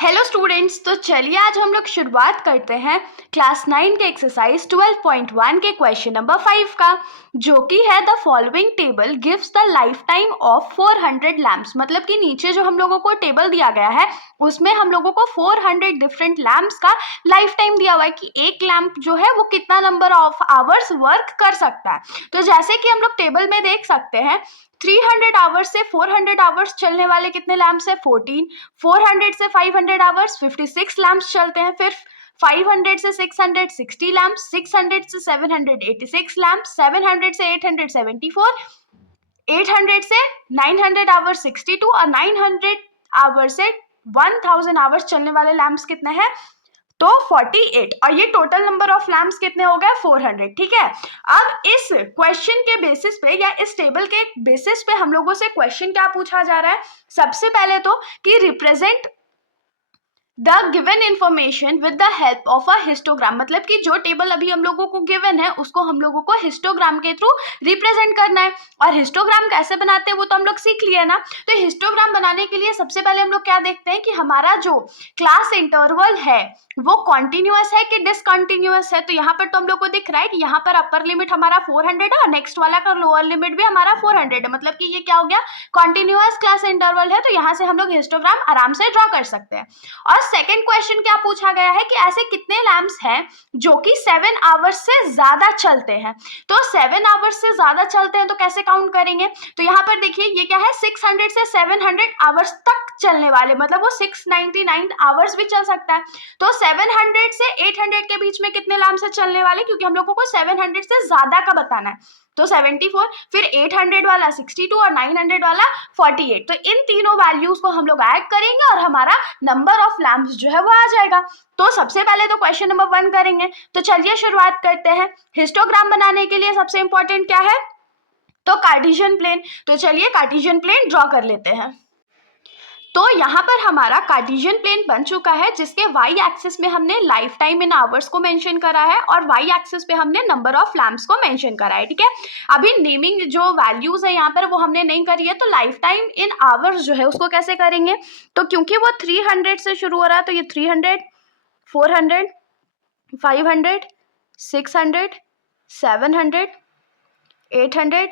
Hello students, तो चलिए आज हम लोग शुरुआत करते हैं क्लास 9 के एक्सरसाइज 12.1 के क्वेश्चन नंबर 5 का, जो कि है the following table gives the life time of 400 lamps. मतलब कि नीचे जो हम लोगों को टेबल दिया गया है उसमें हम लोगों को 400 डिफरेंट लैम्प्स का लाइफ टाइम दिया हुआ है कि एक लैम्प जो है वो कितना नंबर ऑफ आवर्स वर्क कर सकता है। तो जैसे कि हम लोग टेबल में देख सकते हैं 300 आवर्स से 400 आवर्स चलने वाले कितने लैम्प्स है 14, 400 से 500 आवर्स 56 लैम्प्स चलते हैं, फिर 500 से 600 60 लैम्प्स, 600 से 700 86 लैम्प्स, 700 से 800 74, 800 से 900 आवर्स 62 और 900 आवर्स से 1000 आवर्स चलने वाले लैम्प्स कितने हैं तो 48। और ये टोटल नंबर ऑफ लैम्प्स कितने हो गए 400। ठीक है, अब इस क्वेश्चन के बेसिस पे या इस टेबल के बेसिस पे हम लोगों से क्वेश्चन क्या पूछा जा रहा है। सबसे पहले तो कि represent the given information with the help of a histogram. मतलब कि जो टेबल अभी हम लोगों को गिवन है उसको हम लोगों को हिस्टोग्राम के थ्रू रिप्रेजेंट करना है। और हिस्टोग्राम कैसे बनाते हैं वो तो हम लोग सीख लिए ना। तो हिस्टोग्राम बनाने के लिए सबसे पहले हम लोग क्या देखते हैं कि हमारा जो क्लास इंटरवल है वो कॉन्टिन्यूअस है कि डिसकंटिन्यूअस है। तो यहाँ पर तो हम लोग को दिख रहा है कि यहाँ पर अपर लिमिट हमारा 400 है और नेक्स्ट वाला का लोअर लिमिट भी हमारा 400 है। मतलब कि ये क्या हो गया, कॉन्टिन्यूअस क्लास इंटरवल है। तो यहाँ से हम लोग हिस्टोग्राम आराम से ड्रॉ कर सकते हैं। और सेकेंड क्वेश्चन क्या पूछा गया है कि ऐसे कितने लैम्प्स हैं जो कि 7 आवर्स से ज्यादा चलते हैं। तो 7 आवर्स से ज्यादा चलते हैं तो कैसे काउंट करेंगे। तो यहाँ पर देखिए ये क्या है 600 से 700 आवर्स तक चलने वाले, मतलब वो 699 आवर्स भी चल सकता है। तो 700 से 800 के बीच में कितने लैम्प्स है चलने वाले, क्योंकि हम लोगों को 700 से ज्यादा का बताना है। तो 74, फिर 800 वाला 62 और 900 वाला 48। तो इन तीनों वैल्यूज को हम लोग ऐड करेंगे और हमारा नंबर ऑफ लैम्प्स जो है वो आ जाएगा। तो सबसे पहले तो क्वेश्चन नंबर 1 करेंगे। तो चलिए शुरुआत करते हैं। हिस्टोग्राम बनाने के लिए सबसे इंपॉर्टेंट क्या है तो कार्टेशियन प्लेन। तो चलिए कार्टेशियन प्लेन ड्रॉ कर लेते हैं। तो यहाँ पर हमारा कार्टेशियन प्लेन बन चुका है जिसके वाई एक्सिस में हमने लाइफ टाइम इन आवर्स को मेंशन करा है और वाई एक्सिस पे हमने नंबर ऑफ लैम्प्स को मेंशन करा है। ठीक है, अभी नेमिंग जो वैल्यूज है यहाँ पर वो हमने नहीं करी है। तो लाइफ टाइम इन आवर्स जो है उसको कैसे करेंगे, तो क्योंकि वो 300 से शुरू हो रहा है तो ये 300, 400, 500, 600, 700, 800,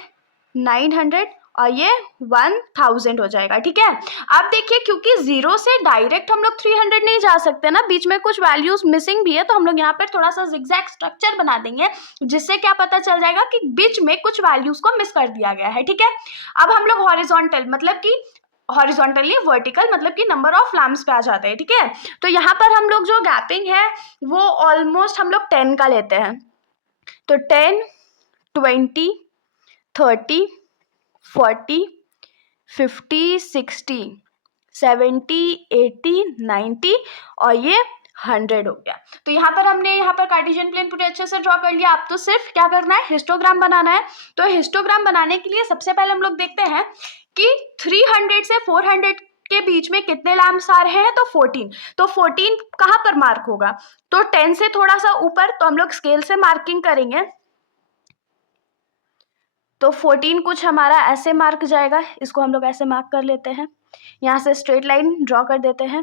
900 और ये 1000 हो जाएगा। ठीक है, अब देखिए क्योंकि 0 से डायरेक्ट हम लोग 300 नहीं जा सकते ना, बीच में कुछ वैल्यूज मिसिंग भी है। तो हम लोग यहाँ पर थोड़ा सा जिगजैग स्ट्रक्चर बना देंगे जिससे क्या पता चल जाएगा कि बीच में कुछ वैल्यूज को मिस कर दिया गया है। ठीक है, अब हम लोग हॉरिजॉन्टल मतलब कि हॉरिजॉन्टली वर्टिकल मतलब कि नंबर ऑफ लैम्प्स पे आ जाते हैं। ठीक है, तो यहाँ पर हम लोग जो गैपिंग है वो ऑलमोस्ट हम लोग 10 का लेते हैं। तो 10, 20, 30, 40, 50, 60, 70, 80, 90 और ये 100 हो गया। तो यहाँ पर हमने यहाँ पर कार्टेशियन प्लेन पूरे अच्छे से ड्रॉ कर लिया। आप तो सिर्फ क्या करना है हिस्टोग्राम बनाना है। तो हिस्टोग्राम बनाने के लिए सबसे पहले हम लोग देखते हैं कि 300 से 400 के बीच में कितने लैम्प्स आ रहे हैं तो 14। तो 14 कहाँ पर मार्क होगा तो 10 से थोड़ा सा ऊपर, तो हम लोग स्केल से मार्किंग करेंगे। तो 14 कुछ हमारा ऐसे मार्क जाएगा, इसको हम लोग ऐसे मार्क कर लेते हैं। यहाँ से स्ट्रेट लाइन ड्रॉ कर देते हैं,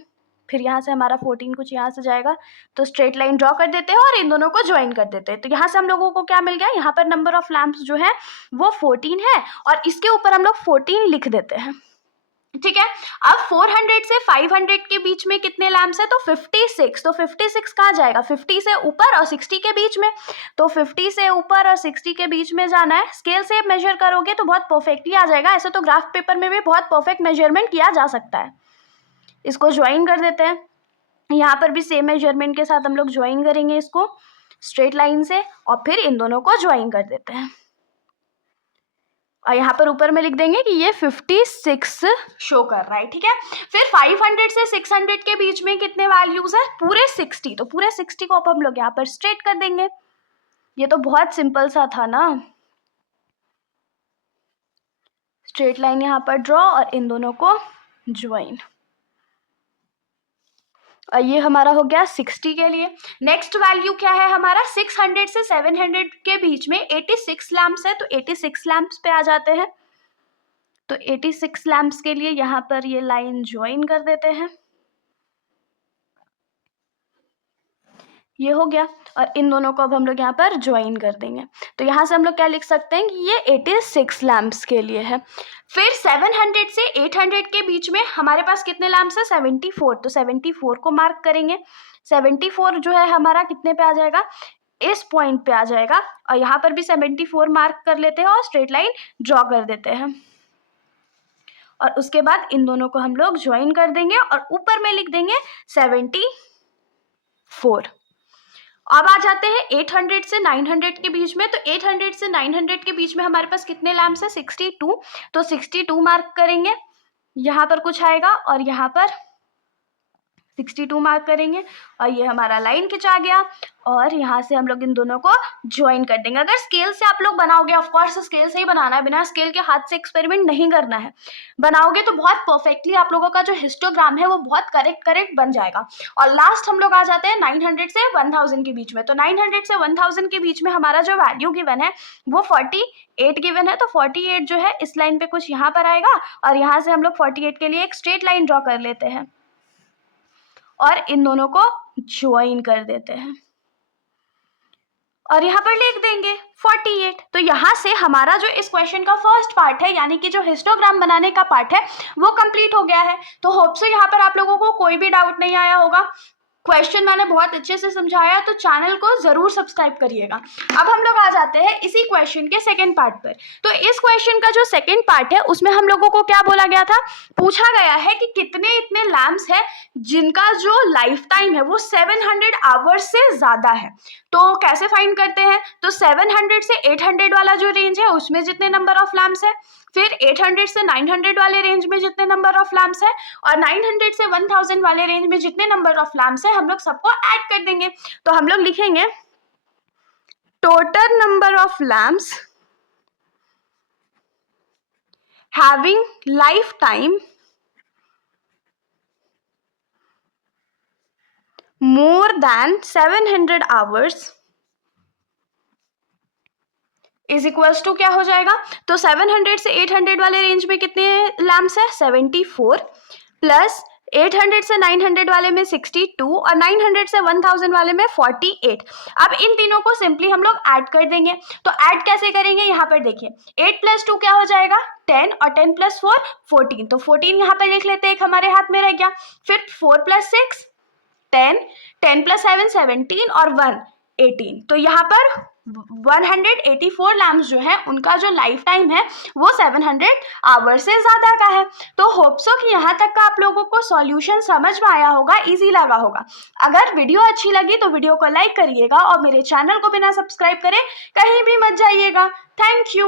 फिर यहाँ से हमारा 14 कुछ यहाँ से जाएगा तो स्ट्रेट लाइन ड्रॉ कर देते हैं और इन दोनों को ज्वाइन कर देते हैं। तो यहाँ से हम लोगों को क्या मिल गया, यहाँ पर नंबर ऑफ लैम्प्स जो है वो 14 है और इसके ऊपर हम लोग 14 लिख देते हैं। ठीक है, अब 400 से 500 के बीच में कितने लैम्प्स है तो 56। तो 56 कहाँ जाएगा 50 से ऊपर और 60 के बीच में। तो 50 से ऊपर और 60 के बीच में जाना है। स्केल से मेजर करोगे तो बहुत परफेक्टली आ जाएगा। ऐसे तो ग्राफ पेपर में भी बहुत परफेक्ट मेजरमेंट किया जा सकता है। इसको ज्वाइन कर देते हैं। यहाँ पर भी सेम मेजरमेंट के साथ हम लोग ज्वाइन करेंगे इसको स्ट्रेट लाइन से और फिर इन दोनों को ज्वाइन कर देते हैं और यहाँ पर ऊपर में लिख देंगे कि ये 56 शो कर रहा है। ठीक है, फिर 500 से 600 के बीच में कितने वैल्यूज है पूरे 60। तो पूरे 60 को अब हम लोग यहाँ पर स्ट्रेट कर देंगे। ये तो बहुत सिंपल सा था ना, स्ट्रेट लाइन यहाँ पर ड्रॉ और इन दोनों को ज्वाइन। और ये हमारा हो गया 60 के लिए। नेक्स्ट वैल्यू क्या है हमारा 600 से 700 के बीच में 86 लैम्प्स है। तो 86 लैम्प्स पे आ जाते हैं। तो 86 लैम्प्स के लिए यहाँ पर ये लाइन ज्वाइन कर देते हैं। ये हो गया, और इन दोनों को अब हम लोग यहाँ पर ज्वाइन कर देंगे। तो यहाँ से हम लोग क्या लिख सकते हैं कि ये 86 लैम्प्स के लिए है। फिर 700 से 800 के बीच में हमारे पास कितने लैम्प्स है? 74। तो 74 को मार्क करेंगे। 74 जो है हमारा कितने पे आ जाएगा? इस पॉइंट पे आ जाएगा, और यहाँ पर भी 74 मार्क कर लेते हैं और स्ट्रेट लाइन ड्रॉ कर देते हैं। और उसके बाद इन दोनों को हम लोग ज्वाइन कर देंगे और ऊपर में लिख देंगे 74। अब आ जाते हैं 800 से 900 के बीच में। तो 800 से 900 के बीच में हमारे पास कितने लैम्प्स है? 62। तो 62 मार्क करेंगे, यहाँ पर कुछ आएगा और यहाँ पर 62 मार्क करेंगे, और ये हमारा लाइन खिंचा गया, और यहाँ से हम लोग इन दोनों को ज्वाइन कर देंगे। अगर स्केल से आप लोग बनाओगे, ऑफ कोर्स स्केल से ही बनाना है, बिना स्केल के हाथ से एक्सपेरिमेंट नहीं करना है। बनाओगे तो बहुत परफेक्टली आप लोगों का जो हिस्टोग्राम है वो बहुत करेक्ट बन जाएगा। और लास्ट हम लोग आ जाते हैं 900 से 1000 के बीच में। तो 900 से 1000 के बीच में हमारा जो वैल्यू गिवन है वो 48 गिवन है। तो 48 जो है इस लाइन पे कुछ यहाँ पर आएगा, और यहाँ से हम लोग 48 के लिए एक स्ट्रेट लाइन ड्रॉ कर लेते हैं और इन दोनों को ज्वाइन कर देते हैं, और यहाँ पर लिख देंगे 48। तो यहाँ से हमारा जो इस क्वेश्चन का फर्स्ट पार्ट है, यानी कि जो हिस्टोग्राम बनाने का पार्ट है, वो कंप्लीट हो गया है। तो होप सो यहाँ पर आप लोगों को कोई भी डाउट नहीं आया होगा। क्वेश्चन मैंने बहुत अच्छे से समझाया, तो चैनल को जरूर सब्सक्राइब करिएगा। अब हम लोग आ जाते हैं इसी क्वेश्चन के सेकंड पार्ट पर। तो इस क्वेश्चन का जो सेकंड पार्ट है उसमें हम लोगों को क्या बोला गया था? पूछा गया है कि कितने इतने लैम्प्स है जिनका जो लाइफ टाइम है वो 700 आवर्स से ज्यादा है। तो कैसे फाइंड करते हैं? तो 700 से 800 वाला जो रेंज है उसमें जितने नंबर ऑफ लैम्प्स है, फिर 800 से 900 वाले रेंज में जितने नंबर ऑफ लैम्प्स है, और 900 से 1000 वाले रेंज में जितने नंबर ऑफ लैम्प्स है, हम लोग सबको ऐड कर देंगे। तो हम लोग लिखेंगे total number of lamps having life time more than 700 hours is equals to क्या हो जाएगा? तो 700 से 800 वाले रेंज में कितने लैम्प्स है? 74 प्लस 800 से 900 वाले में 62 और 900 से 1000 वाले में 48। अब इन तीनों को सिंपली हम लोग ऐड कर देंगे। तो ऐड कैसे करेंगे? यहाँ पर देखिए 8 + 2 क्या हो जाएगा? 10, और 10 + 4 14। तो 14 यहाँ पर लिख लेते हैं, एक हमारे हाथ में रह गया। फिर 4 + 6 10, 10 + 7 17 और 1 18। तो यहाँ पर 184 लैम्प्स जो है उनका जो लाइफ टाइम है वो 700 आवर्स से ज़्यादा का है। तो होप सो कि यहाँ तक का आप लोगों को सॉल्यूशन समझ में आया होगा, इजी लगा होगा। अगर वीडियो अच्छी लगी तो वीडियो को लाइक करिएगा, और मेरे चैनल को बिना सब्सक्राइब करे कहीं भी मत जाइएगा। Thank you.